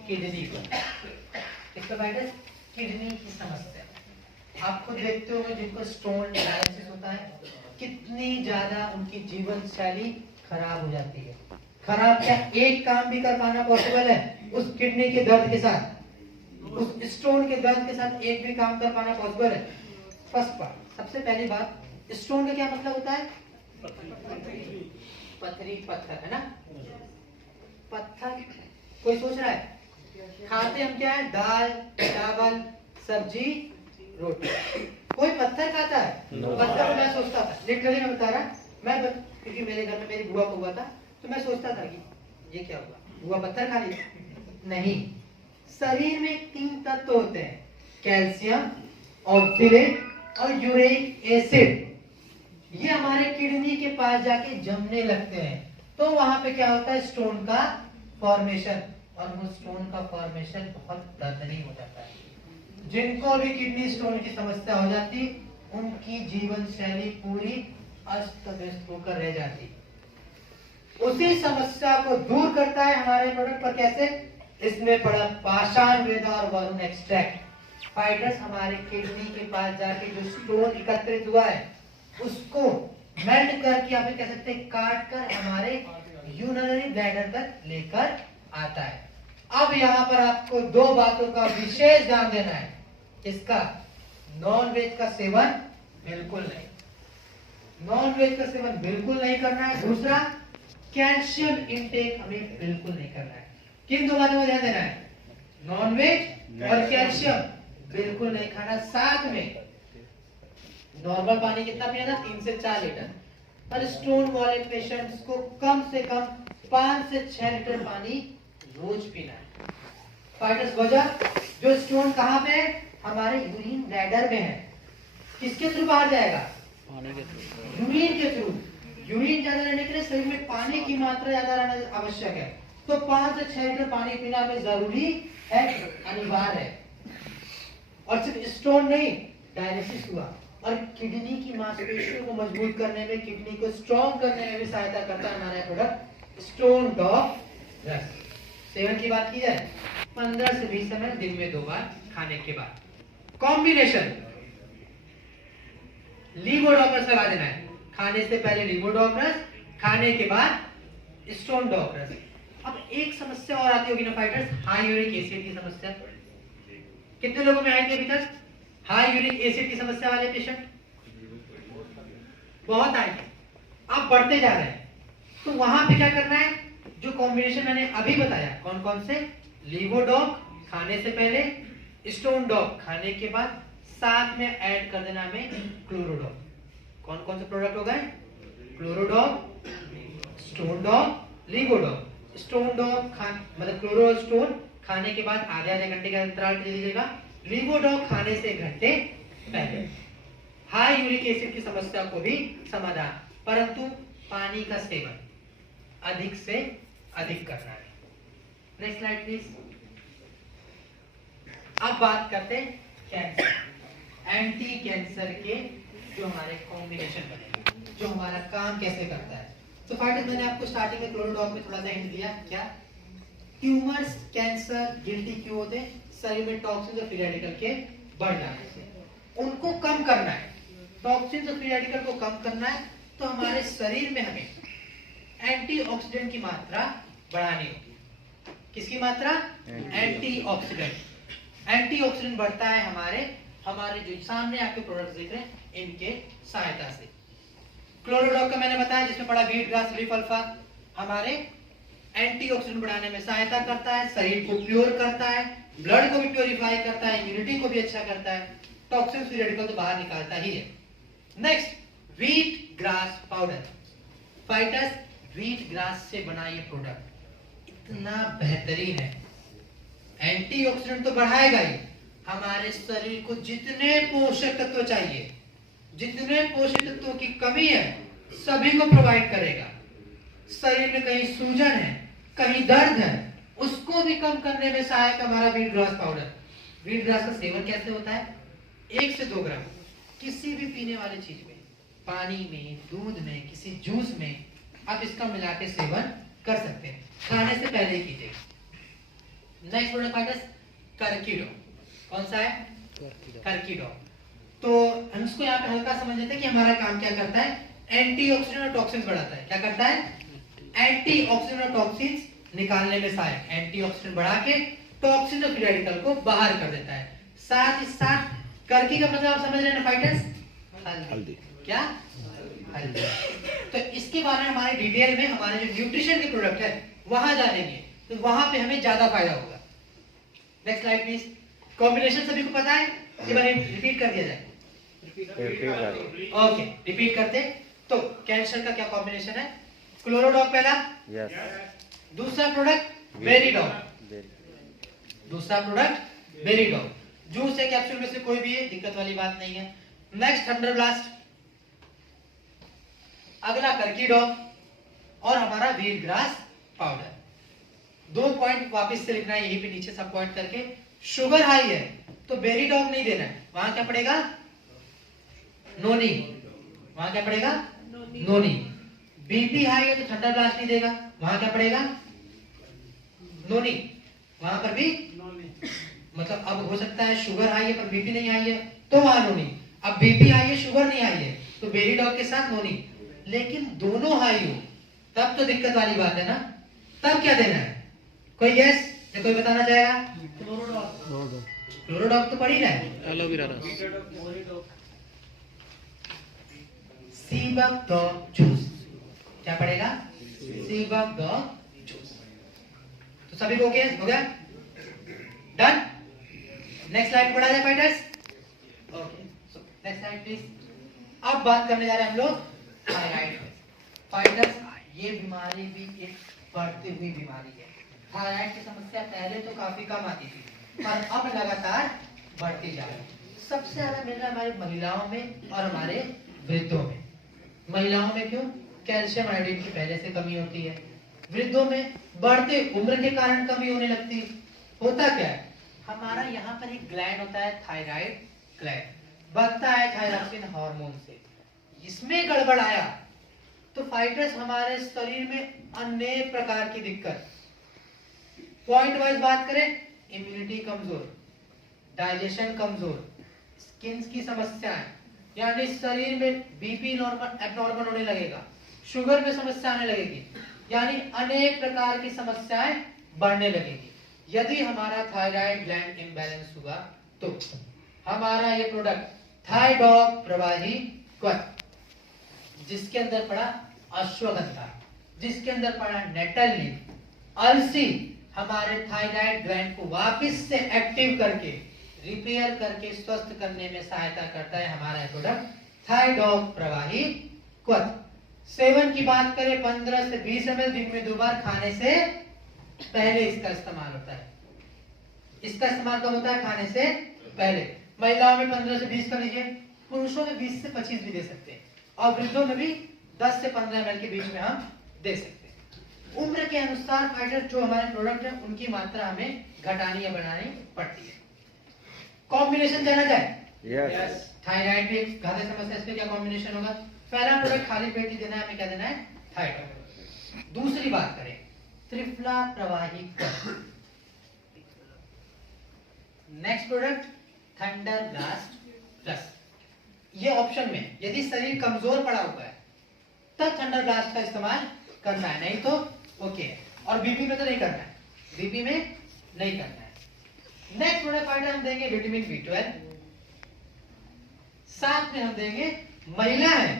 किडनी पर। किस पर फाइटर्स? किडनी की समस्या। आप खुद देखते होंगे जिनको स्टोन डायलिसिस होता है, कितनी ज्यादा उनकी जीवन शैली खराब हो जाती है। खराब क्या, एक काम भी कर पाना पॉसिबल है उस किडनी के दर्द के साथ, उस स्टोन के दर्द के साथ एक भी काम कर पाना पॉसिबल है। फर्स्ट पार्ट, सबसे पहली बात, स्टोन का क्या मतलब होता है? पथरी, पत्थर है ना, पत्थर। कोई सोच रहा है खाते हम क्या है? दाल, चावल, सब्जी, रोटी। कोई पत्थर खाता है? पत्थर मैं सोचता था, लिटरली मैं बता रहा, क्योंकि मेरे घर में मेरी बुआ को हुआ था तो मैं सोचता था कि ये क्या हुआ, बुआ पत्थर खा लिया? नहीं, शरीर में 3 तत्व होते हैं, कैल्शियम, ऑक्सीलेट और यूरिक एसिड। ये हमारे किडनी के पास जाके जमने लगते हैं, तो वहां पे क्या होता है? स्टोन का फॉर्मेशन, और वो स्टोन का फॉर्मेशन बहुत दर्दनीय हो जाता है। जिनको भी किडनी स्टोन की समस्या हो जाती, उनकी जीवन शैली पूरी अस्त व्यस्त होकर रह जाती। उसी समस्या को दूर करता है हमारे प्रोडक्ट पर। कैसे? इसमें पड़ा पाषाण वेदा और वरुण एक्सट्रैक्ट। फाइटर्स, हमारे किडनी के पास जाके जो स्टोन एकत्रित हुआ है उसको मेल्ट करके, या फिर कह सकते हैं काट कर, हमारे यूरिनरी ब्लैडर तक लेकर आता है। अब यहाँ पर आपको 2 बातों का विशेष ध्यान देना है। इसका, नॉन वेज का सेवन बिल्कुल नहीं, नॉन वेज का सेवन बिल्कुल नहीं करना है। दूसरा, कैल्शियम इंटेक हमें बिल्कुल नहीं करना है। किन 2 बातों को ध्यान देना है? नॉन वेज और कैल्शियम बिल्कुल नहीं खाना। साथ में नॉर्मल पानी कितना पिया था? 3 से 4 लीटर। पर स्टोन वाले पेशेंट्स को कम से कम 5 से 6 लीटर पानी रोज पीना है। फाइटर्स, वजह, जो स्टोन कहाँ पे है? हमारे यूरिन ब्लैडर में है। किसके थ्रू बाहर जाएगा? पानी के थ्रू, यूरिन के थ्रू। यूरिन ज्यादा रहने के लिए शरीर में पानी की मात्रा ज्यादा रहना आवश्यक है, तो 5 से 6 लीटर पानी पीना हमें जरूरी है, अनिवार्य है। और सिर्फ स्टोन नहीं, डायलिसिस हुआ और किडनी की मांसपेशियों को मजबूत करने में, किडनी को स्ट्रॉन्ग करने में भी सहायता करता है हमारा प्रोडक्ट स्टोन डॉग रस। सेवन की बात की जाए, 15 से 20 ml दिन में 2 बार खाने के बाद। कॉम्बिनेशन, लीवोडॉग लगा देना है। खाने से पहले लीवोडॉग रस, खाने के बाद स्टोन डॉग रस। अब एक समस्या और आती होगी ना फाइटर्स, हाई यूरिक एसिड की समस्या। कितने लोगों में आई थी अभी तक हाई यूरिक एसिड की समस्या वाले पेशेंट? बहुत आए, अब बढ़ते जा रहे हैं। तो वहां पे क्या करना है? जो कॉम्बिनेशन मैंने अभी बताया, कौन कौन से? लीवोडॉग खाने से पहले, स्टोन डॉग खाने के बाद, साथ में ऐड कर देना हमें क्लोरोडॉप। कौन कौन से प्रोडक्ट हो गए? क्लोरोडॉप, स्टोन डॉप, लिगोडॉप। स्टोन डॉप मतलब क्लोरो स्टोन खाने के बाद आधे घंटे का अंतराल दे दीजिएगा। लिगोडॉप खाने से 1 घंटे पहले। हाई यूरिक एसिड की समस्या को भी समाधान, परंतु पानी का सेवन अधिक से अधिक करना है। Next slide please. अब बात करते हैं कैंसर, एंटी कैंसर के जो हमारे कॉम्बिनेशन बने, जो हमारा काम कैसे करता है। तो फाइटर्स मैंने आपको स्टार्टिंग में क्लोरोडॉप में थोड़ा सा हिंट दिया। क्या ट्यूमर्स, कैंसर गिल्टी क्यों होते हैं? शरीर में टॉक्सिन और फ्री रेडिकल के बढ़ जाने से उनको कम करना है। टॉक्सिन और फ्री रेडिकल को कम करना है तो हमारे शरीर में हमें एंटीऑक्सीडेंट की मात्रा बढ़ानी होगी। किसकी मात्रा? एंटीऑक्सीडेंट। एंटीऑक्सीडेंट बढ़ता है हमारे जो सामने आपके प्रोडक्ट्स दिख रहे हैं इनके सहायता से। क्लोरोडॉप का मैंने बताया जिसमें पड़ा वीट ग्रास लीफ अल्फा, हमारे एंटीऑक्सीडेंट बढ़ाने में सहायता करता है, शरीर को प्योर करता है, ब्लड को भी प्योरीफाई करता है, इम्यूनिटी को भी अच्छा करता है, टॉक्सिन फ्री रेडिकल तो बाहर निकालता ही है। Next, wheat grass powder. Fighters, wheat grass से बना ये प्रोडक्ट इतना बेहतरीन है, एंटीऑक्सीडेंट तो बढ़ाएगा ही, हमारे शरीर को जितने पोषक तत्व चाहिए, जितने पोषक तत्वों की कमी है सभी को प्रोवाइड करेगा। शरीर में कहीं सूजन है, कहीं दर्द है, उसको भी कम करने में सहायक हमारा wheat grass powder. Wheat grass का सेवन कैसे होता है? 1 से 2 ग्राम किसी भी पीने वाली चीज में, पानी में, दूध में, किसी जूस में आप इसका मिला के सेवन कर सकते हैं, खाने से पहले ही कीजिए। नेक्स्ट प्रोडक्ट फाइटर्स, कर्कीडो। कौन सा है? कर्कीडो। तो हम इसको यहाँ पे हल्का समझ लेते हैं कि हमारा काम क्या करता है। एंटीऑक्सीडेंट और टॉक्सिन्स बढ़ाता है। क्या करता है? एंटीऑक्सीडेंट और टॉक्सिन्स निकालने में सहायक, एंटीऑक्सीडेंट बढ़ा के टॉक्सिन और फ्री रेडिकल को बाहर कर देता है। साथ ही साथ कर्की का मतलब आप समझ रहे हैं ना फाइटर्स? हल्दी। क्या? हल्दी। तो इसके बारे में हमारे डिटेल में हमारे जो न्यूट्रिशन के प्रोडक्ट है वहां जानेंगे, तो वहां पे हमें ज्यादा फायदा होगा। Next slide please. कॉम्बिनेशन सभी को पता है? एक बार रिपीट कर दिया जाए। ओके, रिपीट करते। तो कैंसर का क्या कॉम्बिनेशन है? क्लोरोडॉप पहला, दूसरा प्रोडक्ट बेरीडॉप, दूसरा प्रोडक्ट बेरीडॉप। जूस है, कैप्सूल में से कोई भी है, दिक्कत वाली बात नहीं है। नेक्स्ट थंडरब्लास्ट, अगला कर्कीडॉप और हमारा व्हीट ग्रास पाउडर। 2 पॉइंट वापस से लिखना है यहीं पे नीचे सब पॉइंट करके। शुगर हाई है तो बेरीडॉप नहीं देना है, वहां क्या पड़ेगा? नोनी। वहां क्या पड़ेगा? नोनी। बीपी हाई है तो थंडरब्लास्ट नहीं देगा, वहां क्या पड़ेगा? नोनी। वहां पर भी मतलब अब हो सकता है शुगर हाई है पर बीपी नहीं आई है तो वहां नोनी। अब बीपी हाई है, शुगर नहीं आई है तो बेरीडॉप के साथ नोनी। लेकिन दोनों हाई हो तब तो दिक्कत वाली बात है ना, तब क्या देना है? कोई गैस या कोई बताना चाहेगा? क्लोरोडॉप तो पड़ ही रहा है। एलोवेरा रस, सीबक जूस। क्या पड़ेगा? सीबक जूस। तो सभी को ओके हो गया? डन। नेक्स्ट स्लाइड पढ़ा जाए fighters. Okay, so next slide please. अब बात करने जा रहे हैं हम लोग थायराइड। फाइटर्स, ये बीमारी भी एक बढ़ती हुई बीमारी है। थायराइड की समस्या पहले तो काफी कम आती थी पर अब लगातार बढ़ती जा रही है। सबसे ज्यादा मिल रहा है हमारी महिलाओं में और हमारे वृद्धों में। महिलाओं में क्यों? कैल्शियम आयोडीन की पहले से कमी होती है। वृद्धों में बढ़ते उम्र के कारण कमी होने लगती है। होता क्या है? हमारा यहाँ पर एक ग्लैंड होता है, थायराइड ग्लैंड, बनता है थायरोक्सिन हार्मोन से। इसमें गड़बड़ आया तो फाइटर्स हमारे शरीर में अनेक प्रकार की दिक्कत। पॉइंट वाइज बात करें, इम्यूनिटी कमजोर, डाइजेशन कमजोर, स्किन की समस्याएं, यानी शरीर में बीपी नॉर्मल एबनॉर्मल होने लगेगा, शुगर में समस्या आने लगेगी, यानी अनेक प्रकार की समस्याएं बढ़ने लगेगी। यदि हमारा थायराइड ग्लैंड इम्बैलेंस हुआ तो हमारा ये प्रोडक्ट थाइडॉक प्रवाही क्वथ, जिसके अंदर पड़ा अश्वगंधा, जिसके अंदर पड़ा नेटल लीफ, अलसी, हमारे थायराइड ग्लैंड को वापस से एक्टिव करके रिपेयर करके स्वस्थ करने में सहायता करता है हमारा प्रोडक्ट थाइडॉग प्रवाही क्वथ। सेवन की बात करें 15 से 20 ml दिन में 2 बार खाने से पहले इसका इस्तेमाल होता है। इसका इस्तेमाल कब होता है? खाने से पहले। महिलाओं में 15 से 20 कर लीजिए, पुरुषों में 20 से 25 भी दे सकते हैं और वृद्धों में भी 10 से 15 ml के बीच में हम दे सकते हैं। उम्र के अनुसार फाइटर जो हमारे प्रोडक्ट है उनकी मात्रा हमें घटानी या बढ़ानी पड़ती है। कॉम्बिनेशन जाना जाए? यस। थायराइड में घातक समस्या, इसमें क्या कॉम्बिनेशन होगा? पहला प्रोडक्ट खाली पेट ही देना है, हमें क्या देना है? थायराइड। दूसरी बात करें Triphala Pravahi Kwath. Next product Thunder Blast plus. ये ऑप्शन में यदि शरीर कमजोर पड़ा हुआ है तब थंडर ब्लास्ट का इस्तेमाल करना है, नहीं तो ओके है। और बीपी में तो नहीं करना है, बीपी में नहीं करना है। नेक्स्ट प्रोडक्ट फाइटर हम देंगे विटामिन B12, साथ में हम देंगे महिला है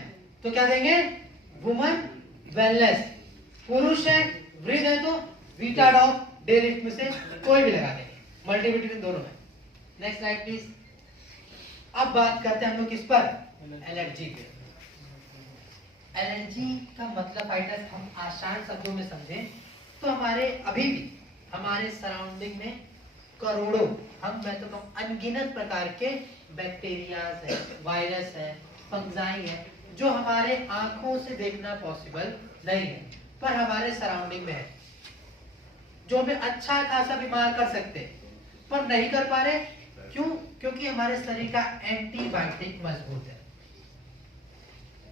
तो क्या देंगे? Woman wellness. पुरुष है वृद्ध है तो वीटाडॉग डे लिफ्ट में से कोई भी लगा देंगे, मल्टीविटामिन दोनों में। Next slide please. अब बात करते हैं हम लोग किस पर? एलर्जी पे। एलर्जी का मतलब फाइटर हम आसान शब्दों में समझें तो हमारे अभी भी हमारे सराउंडिंग में करोड़ों, मैं तो कहूं अनगिनत प्रकार के बैक्टीरियाज है, वायरस है, फंजाई है जो हमारे आंखों से देखना पॉसिबल नहीं है पर हमारे सराउंडिंग में है, जो हमें अच्छा खासा बीमार कर सकते पर नहीं कर पा रहे। क्यों? क्योंकि हमारे शरीर का एंटीबायोटिक मजबूत है।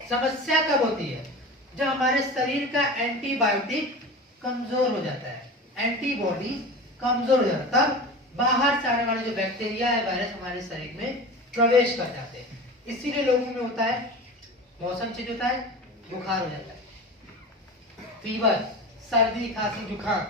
समस्या कब होती है? जब हमारे शरीर का एंटीबायोटिक कमजोर हो जाता है, एंटीबॉडी कमजोर हो जाता है, तब बाहर से आने वाले जो बैक्टीरिया है, वायरस हमारे शरीर में प्रवेश कर जाते हैं। इसीलिए लोगों में होता है, मौसम चेंज होता है, बुखार हो जाता है, फीवर, सर्दी, खांसी, जुकाम,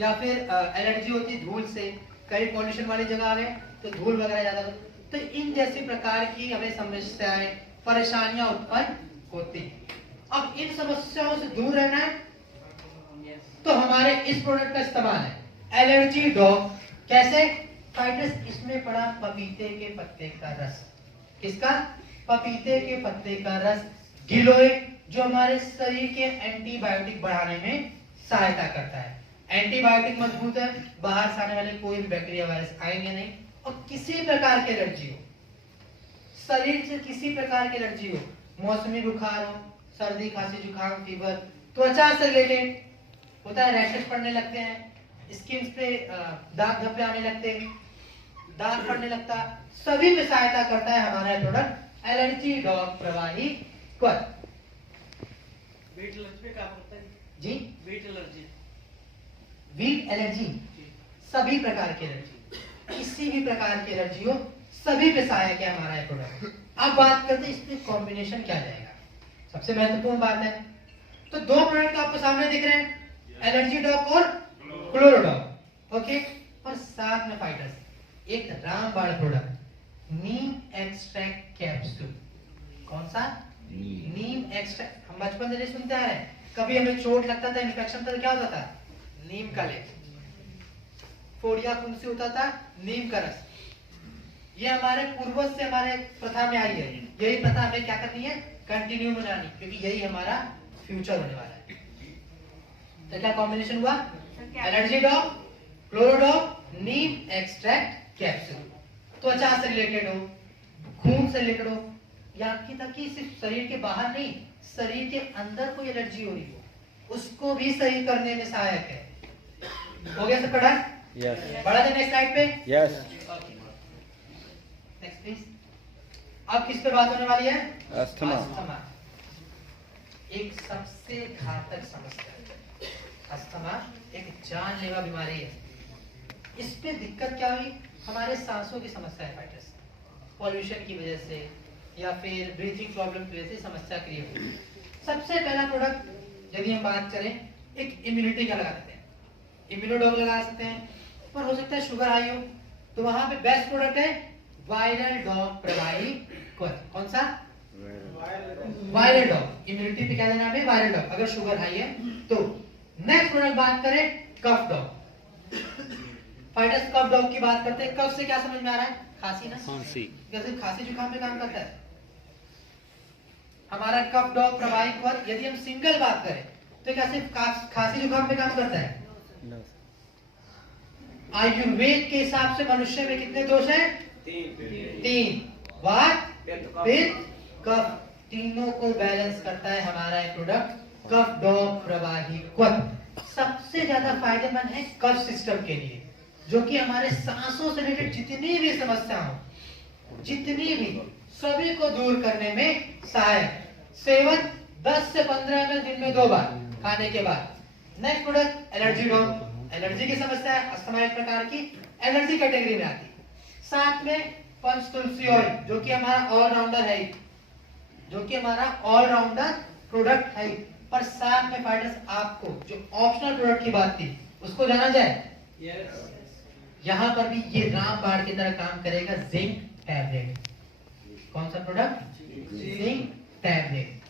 या फिर एलर्जी होती है धूल से। कई पॉल्यूशन वाली जगह आ गए तो धूल वगैरह ज्यादा, तो इन जैसी प्रकार की हमें समस्याएं, परेशानियां उत्पन्न होती हैं। अब इन समस्याओं से दूर रहना है तो हमारे इस प्रोडक्ट का इस्तेमाल है एलर्जी डॉग। कैसे? फाइटस, इसमें पड़ा पपीते के पत्ते का रस। किसका? पपीते के पत्ते का रस। गिलोय, जो हमारे शरीर के एंटीबायोटिक बढ़ाने में सहायता करता है। एंटीबायोटिक मजबूत है, बाहर से आने वाले कोई भी बैक्टीरिया वायरस आएंगे नहीं। और किसी प्रकार की एलर्जी हो, शरीर से किसी प्रकार की एलर्जी हो, मौसमी बुखार हो, सर्दी, खांसी, जुकाम, फीवर, त्वचा से रिलेटेड होता है, रैशेस पड़ने लगते हैं, स्किन पे दाग धब्बे आने लगते हैं, दाग पड़ने लगता, सभी में सहायता करता है हमारा प्रोडक्ट एलर्जी डॉग प्रवाही क्वथ। वीट एलर्जी पे क्या करता है जी? वीट एलर्जी, वीट एलर्जी, सभी प्रकार की एलर्जी, किसी भी प्रकार की एलर्जी हो, सभी पे सहायक है हमारा ये प्रोडक्ट। अब बात करते हैं इसमें कॉम्बिनेशन क्या जाएगा, सबसे महत्वपूर्ण बात है। तो दो प्रोडक्ट आपको सामने दिख रहे हैं, एलर्जी डॉग और क्लोरोडॉग, ओके। और साथ में फाइटर्स एक रामबाण प्रोडक्ट नीम एक्सट्रैक्ट कैप्सूल। कौन सा? नीम एक्सट्रैक्ट। हम बचपन से सुनते आ रहे हैं, कभी हमें चोट लगता था, इन्फेक्शन था, क्या होता था? नीम का लेप, फोड़िया फुंसी होता था, नीम का रस। ये हमारे पूर्वज से हमारे प्रथा में आई है, यही प्रथा हमें क्या करनी है? कंटिन्यू बनानी, क्योंकि यही हमारा फ्यूचर होने वाला है। तो क्या कॉम्बिनेशन हुआ? एलर्जी डॉग, क्लोरोडॉग, नीम एक्सट्रैक्ट कैप्सूल। त्वचा से रिलेटेड हो, खून से रिलेटेड हो, या की तक कि सिर्फ शरीर के बाहर नहीं, शरीर के अंदर कोई एलर्जी हो रही हो, उसको भी सही करने में सहायक है। हो गया सब पढ़ा? यस। बढ़ा जाए नेक्स्ट स्लाइड पे। यस। Next please. अब किस पे बात होने वाली है? अस्थमा। अस्थमा एक सबसे घातक समस्या है। अस्थमा एक जानलेवा बीमारी है। इस पे दिक्कत क्या हुई? हमारे सांसों की समस्या है फाइटर्स, पॉल्यूशन की वजह से या फिर ब्रीथिंग प्रॉब्लम की वजह से समस्या क्रिएट हुई। सबसे पहला प्रोडक्ट यदि हम बात करें, एक इम्यूनिटी का लगा सकते हैं, इम्यूनोडॉग लगा सकते हैं, पर हो सकता है शुगर हाई हो, तो वहां पे बेस्ट प्रोडक्ट है वायरल डॉग प्रवाही क्वथ। कौन सा? Viral dog. इम्यूनिटी पे क्या देना है? वायरल डॉग, अगर शुगर हाई है तो। नेक्स्ट प्रोडक्ट बात करें कफ डॉग। फाइटर्स कफ डॉग की बात करते हैं। कफ से क्या समझ में आ रहा है? खांसी ना, खांसी। जैसे खांसी जुकाम में काम करता है। हमारा कफ डॉग प्रवाहिक वर्ग, यदि हम सिंगल बात करें तो क्या सिर्फ खांसी जुकाम में काम करता है? आयुर्वेद के हिसाब से मनुष्य में कितने दोष हैं? तीन। वात, पित्त, कफ, तीनों को बैलेंस करता है हमारा ये प्रोडक्ट कफ डॉग प्रवाहिक वर्ग। सबसे ज्यादा फायदेमंद है कफ सिस्टम के लिए, जो कि हमारे सांसों से रिलेटेड जितनी भी समस्या हो, जितनी भी, सभी को दूर करने में सहायक। सेवन 10 से 15 ml दिन में 2 बार खाने के बाद। Next product allergy dog. Allergy की समस्या है, अस्थमा एक प्रकार की एलर्जी कैटेगरी में आती है। साथ में पंच तुलसी ऑयल, जो कि हमारा ऑलराउंडर है, जो कि हमारा ऑलराउंडर प्रोडक्ट है। पर साथ में फाइटर्स, आपको जो ऑप्शनल प्रोडक्ट की बात थी उसको जाना जाए। यस। यहाँ पर भी ये रामबाण की तरह काम करेगा, जिंक टैबलेट। कौन सा प्रोडक्ट? Zinc tablet.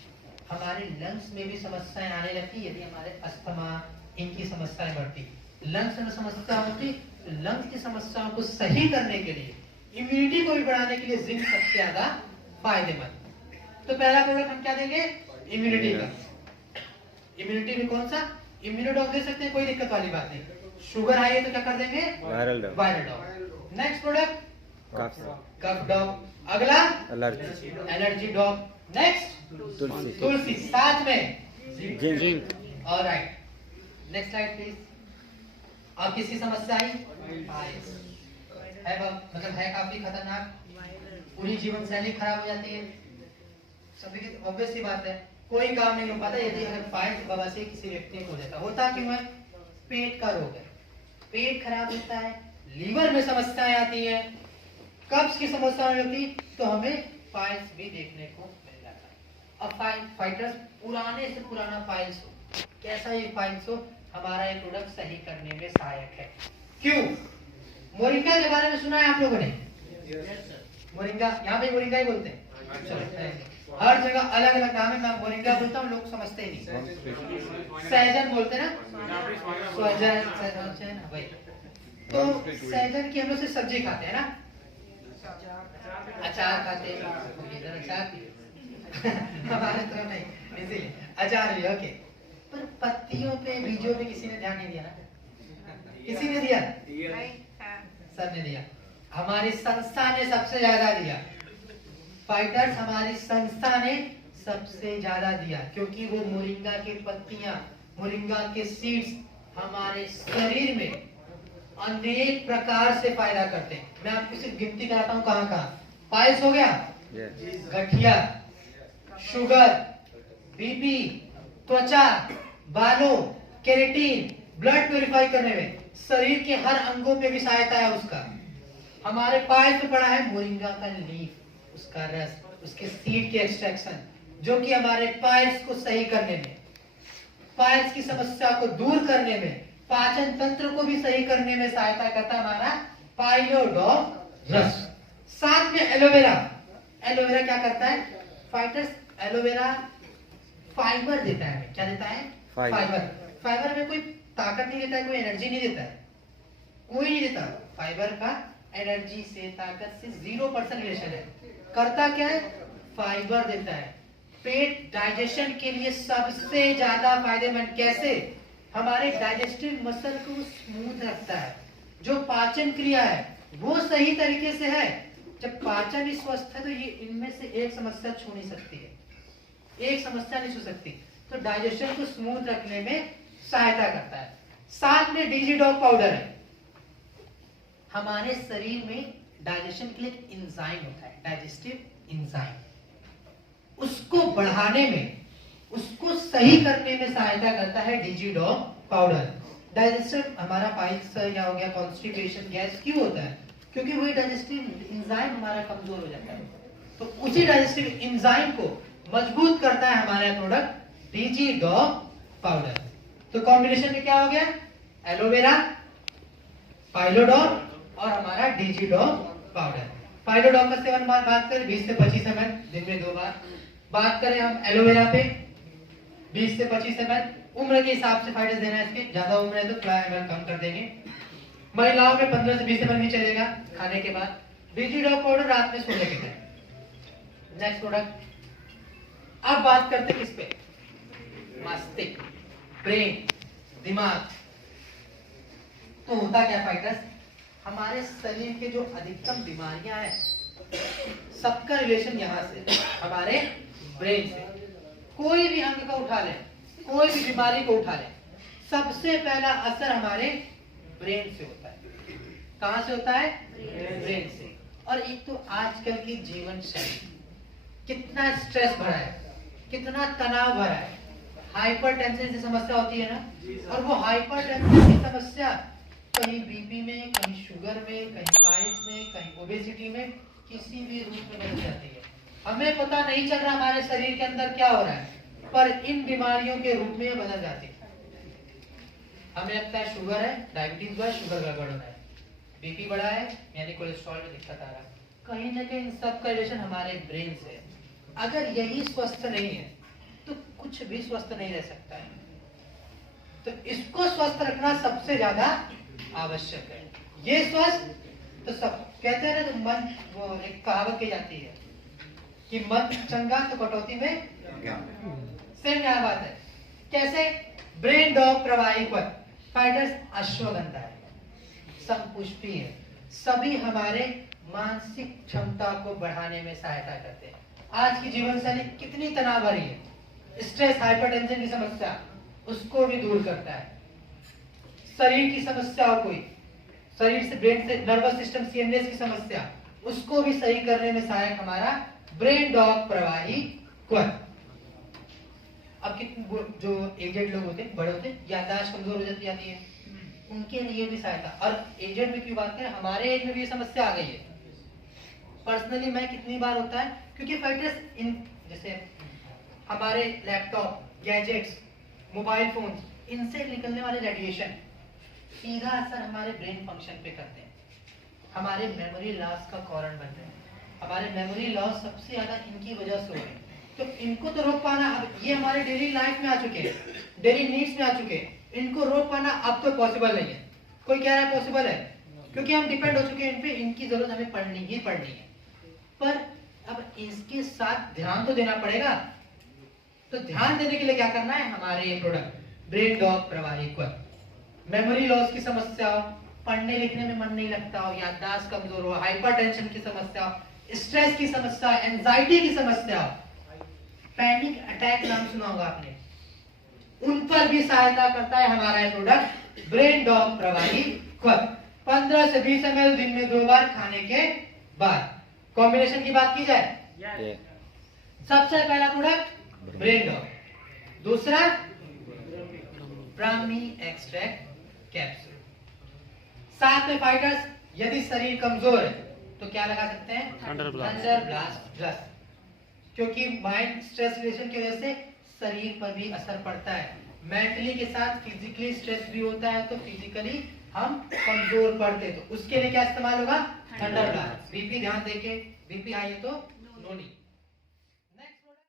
हमारे लंग्स में भी समस्याएं आने लगती यदि हमारे अस्थमा इनकी समस्याएं बढ़ती, लंग्स में समस्या होती, तो लंग्स की समस्याओं को सही करने के लिए, इम्यूनिटी को भी बढ़ाने के लिए जिंक सबसे ज्यादा फायदेमंद। तो पहला प्रोडक्ट हम क्या देंगे? इम्यूनिटी का। इम्यूनिटी में कौन सा? इम्यूनोडॉग दे सकते हैं, कोई दिक्कत वाली बात नहीं। शुगर आई है तो क्या कर देंगे? Viral dog. नेक्स्ट प्रोडक्ट कफ डॉग। अगला एलर्जी डॉग। नेक्स्ट तुलसी। साथ में zinc. Alright, next slide please. अब किसकी समस्या आई? है मतलब है काफी खतरनाक, पूरी जीवन शैली खराब हो जाती है। सभी की ऑब्वियस सी बात है, कोई काम नहीं हो पाता यदि अगर पाइल्स बवासीर किसी व्यक्ति को हो जाता। होता क्यों है? पेट का रोग है, पेट खराब होता है, लीवर में समस्याएं आती है, कब्ज की समस्या होती, तो हमें पाइल्स भी देखने को मिल जाता है। अब फाइटर्स पुराने से पुराना पाइल्स हो, कैसा ये पाइल्स हो, हमारा ये प्रोडक्ट सही करने में सहायक है। क्यों? मोरिंगा के बारे में सुना है आप लोगों ने? मोरिंगा, यहाँ पे मोरिंगा ही बोलते हैं। चलो, हर जगह अलग अलग नाम है, मैं मोरिंगा बोलता हूँ, लोग समझते ही नहीं। सहजन बोलते हैं ना, सहजन वही। तो सहजन की हम लोग से सब्जी खाते हैं ना, अचार खाते हैं, इधर अचार हमारे तरफ नहीं, इसीलिए अचार भी। ओके, पर पत्तियों पे, बीजों पे किसी ने ध्यान नहीं दिया ना? किसी ने दिया? सब ने दिया। हमारी संस्था ने सबसे ज्यादा दिया। फाइटर्स, हमारी संस्था ने सबसे ज्यादा दिया, क्योंकि वो मोरिंगा के पत्तियां, मोरिंगा के सीड्स हमारे शरीर में अनेक प्रकार से फायदा करते हैं। मैं आपको सिर्फ गिनती कराता हूँ कहाँ कहाँ। पाइल्स हो गया, गठिया, शुगर, बीपी, त्वचा, बालों, केराटिन, ब्लड प्यूरिफाई करने में, शरीर के हर अंगों पे भी सहायता है उसका। हमारे पाइल्स में पड़ा है मोरिंगा का लीफ, उसका रस, उसके सीड के एक्सट्रैक्शन, जो कि हमारे पाइल्स को सही करने में, पाइल्स की समस्या को दूर करने में, पाचन तंत्र को भी सही करने में सहायता करता है हमारा पाइलोडॉग रस। साथ में एलोवेरा। एलोवेरा क्या करता है फाइटर्स? एलोवेरा फाइबर देता है। क्या देता है? फाइबर। फाइबर में कोई ताकत नहीं देता है, कोई एनर्जी नहीं देता है, कोई नहीं देता। फाइबर का एनर्जी से, ताकत से 0% रिलेशन है। करता क्या है? फाइबर देता है। पेट डाइजेशन के लिए सबसे ज्यादा फायदेमंद। कैसे? हमारे डाइजेस्टिव मसल को स्मूथ रखता है, जो पाचन क्रिया है वो सही तरीके से है। जब पाचन ही स्वस्थ है तो ये इनमें से एक समस्या छू नहीं सकती है, एक समस्या नहीं छू सकती। तो डाइजेशन को स्मूथ रखने में सहायता करता है। साथ में डीजी डॉग पाउडर है। हमारे शरीर में डाइजेशन के लिए एंजाइम होता है, डाइजेस्टिव एंजाइम, उसको बढ़ाने में, उसको सही करने में सहायता करता है डीजी डॉग पाउडर। डाइजेस्टिव हमारा पाइल्स या हो गया कॉन्स्टिपेशन, गैस क्यों होता है? क्योंकि वही डाइजेस्टिव एंजाइम हमारा कमजोर हो जाता है। तो उसी डाइजेस्टिव एंजाइम को मजबूत करता है हमारा प्रोडक्ट डीजी डॉग पाउडर। तो कॉम्बिनेशन में क्या हो गया? एलोवेरा, पाइलोडॉग और हमारा डीजी डॉग पाउडर। पाइलोडॉग का सेवन बात करें 20 से 25 ml दिन में 2 बार। बात करें हम एलोवेरा पे 20 से 25 ml। उम्र के हिसाब से फाइटर्स देना है इसके, ज्यादा उम्र है तो थोड़ा ml कम कर देंगे। महिलाओं में 15 से 20 ml भी चलेगा खाने के बाद। बीजी डॉग पाउडर रात में सोने के टाइम। नेक्स्ट प्रोडक्ट, अब बात करते किस पे, मस्तिष्क, ब्रेन, दिमाग। तो होता क्या फाइटर्स, हमारे शरीर के जो अधिकतम बीमारियां हैं सबका रिलेशन यहाँ से, हमारे ब्रेन से। कोई भी अंग का उठा लें, कोई भी बीमारी को उठा लें, सबसे पहला असर हमारे ब्रेन से होता है। कहां से होता है, ब्रेन से। और एक तो आजकल की जीवन शैली कितना स्ट्रेस भरा है, कितना तनाव भरा है, हाइपर टेंशन की समस्या होती है ना। और वो हाइपर टेंशन की समस्या कहीं बीपी में, कहीं शुगर में, कहीं पाइल्स में, कहीं ओबेसिटी में, किसी भी रूप में बदल जाती है। हमें पता नहीं चल रहा हमारे शरीर के अंदर क्या हो रहा है, पर इन बीमारियों के रूप में बदल जाती है। हमें लगता है शुगर है, डायबिटीज हुआ है, शुगर गड़बड़ हो रहा है, बीपी बढ़ा है यानी कोलेस्ट्रॉल में दिक्कत आ रहा है। कहीं ना कहीं इन सब का रिलेशन हमारे ब्रेन से है। अगर यही स्वस्थ नहीं है तो कुछ भी स्वस्थ नहीं रह सकता है। तो इसको स्वस्थ रखना सबसे ज्यादा आवश्यक है। ये स्वस्थ तो सब कहते हैं ना, तो मन, वो एक कहावत कही जाती है कि मन चंगा तो कटौती में सेम क्या बात है। कैसे, ब्रेन डॉग प्रवाही पथ, फाइटर्स अश्वगंधा है, संपुष्पी है, सभी हमारे मानसिक क्षमता को बढ़ाने में सहायता करते हैं। आज की जीवन शैली कितनी तनाव भरी है, स्ट्रेस, हाइपरटेंशन की समस्या, उसको भी दूर करता है। शरीर की समस्याओं को, शरीर से, ब्रेन से, नर्वस सिस्टम, सीएनएस की समस्या, उसको भी सही करने में सहायक हमारा ब्रेन डॉग प्रवाही क्वथ। अब कितने जो एजेड लोग होते हैं, बड़े होते हैं, याददाश्त कमजोर हो जाती है, उनके लिए भी सहायता। और एजेड में क्यों बात करें, हमारे एज में भी ये समस्या आ गई है। पर्सनली मैं कितनी बार होता है, क्योंकि फाइटर्स इन जैसे हमारे लैपटॉप, गैजेट्स, मोबाइल फोन, इनसे निकलने वाले रेडिएशन सीधा असर हमारे ब्रेन फंक्शन पे करते हैं, हमारे मेमोरी लॉस का कारण बन रहे हैं। हमारे मेमोरी लॉस सबसे ज्यादा इनकी वजह से हो रहे हैं। तो इनको तो रोक पाना, अब ये हमारे डेली लाइफ में आ चुके हैं, डेली नीड्स में आ चुके हैं, इनको रोक पाना अब तो पॉसिबल नहीं है। कोई कह रहा है पॉसिबल है, क्योंकि हम डिपेंड हो चुके हैं इन पे, इनकी जरूरत हमें पड़नी ही पड़नी है। पर अब इसके साथ ध्यान तो देना पड़ेगा। तो ध्यान देने के लिए क्या करना है, हमारे ये प्रोडक्ट ब्रेन डॉग प्रवाही क्वथ। मेमोरी लॉस की समस्या हो, पढ़ने लिखने में मन नहीं लगता हो, याददाश्त कमजोर हो, हाइपरटेंशन की समस्या हो, स्ट्रेस की समस्या, एंजाइटी की समस्या हो, पैनिक अटैक नाम सुना होगा आपने, उन पर भी सहायता करता है हमारा ये प्रोडक्ट ब्रेन डॉग प्रवाही क्वथ। 15 से 20 ml दिन में 2 बार खाने के बाद। कॉम्बिनेशन की बात की जाए, सबसे पहला प्रोडक्ट ब्रेन डॉग, दूसरा ब्राह्मी एक्सट्रैक्ट कैप्सूल। साथ में फाइटर्स, यदि शरीर कमजोर है तो क्या लगा सकते हैं, थंडर ब्लास्ट ड्रस, क्योंकि माइंड स्ट्रेस रिलेशन की वजह से शरीर पर भी असर पड़ता है। मेंटली के साथ फिजिकली स्ट्रेस भी होता है, तो फिजिकली हम कमजोर पड़ते, तो उसके लिए क्या इस्तेमाल होगा, थंडर ब्लास्ट। बीपी ध्यान देके, बीपी आई है तो नो नीड।